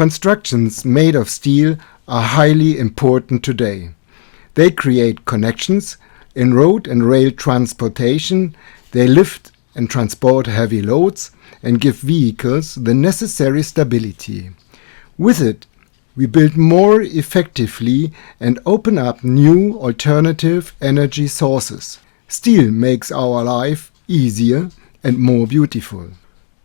Constructions made of steel are highly important today. They create connections in road and rail transportation, they lift and transport heavy loads and give vehicles the necessary stability. With it, we build more effectively and open up new alternative energy sources. Steel makes our life easier and more beautiful.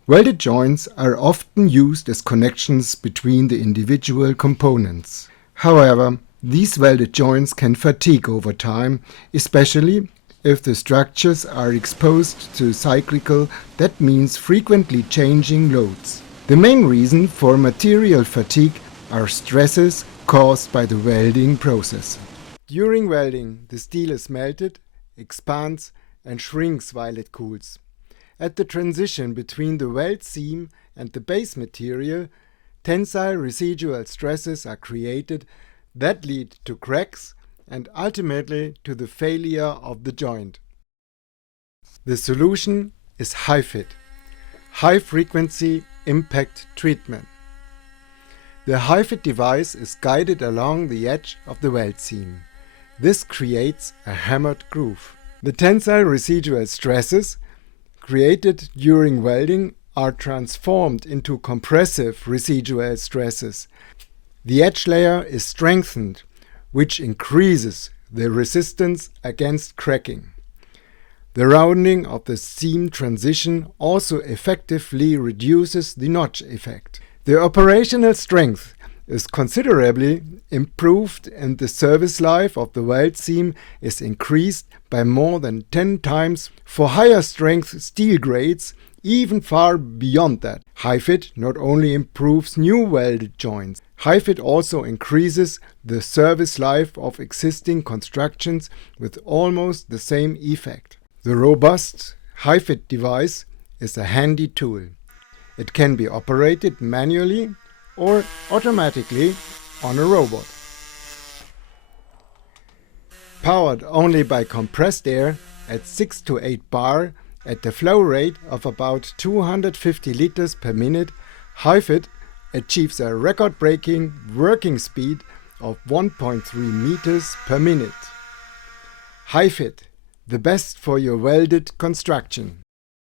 Welded joints are often used as connections between the individual components. However, these welded joints can fatigue over time, especially if the structures are exposed to cyclical, that means frequently changing loads. The main reason for material fatigue are stresses caused by the welding process. During welding, the steel is melted, expands and shrinks while it cools. At the transition between the weld seam and the base material, tensile residual stresses are created that lead to cracks and ultimately to the failure of the joint. The solution is HiFIT, High Frequency Impact Treatment. The HiFIT device is guided along the edge of the weld seam. This creates a hammered groove. The tensile residual stresses created during welding are transformed into compressive residual stresses. The edge layer is strengthened, which increases the resistance against cracking. The rounding of the seam transition also effectively reduces the notch effect. The operational strength is considerably improved and the service life of the weld seam is increased by more than 10 times for higher strength steel grades, even far beyond that. HiFIT not only improves new welded joints, HiFIT also increases the service life of existing constructions with almost the same effect. The robust HiFIT device is a handy tool. It can be operated manually or automatically on a robot. Powered only by compressed air at 6 to 8 bar at the flow rate of about 250 liters per minute, HiFIT achieves a record-breaking working speed of 1.3 meters per minute. HiFIT, the best for your welded construction.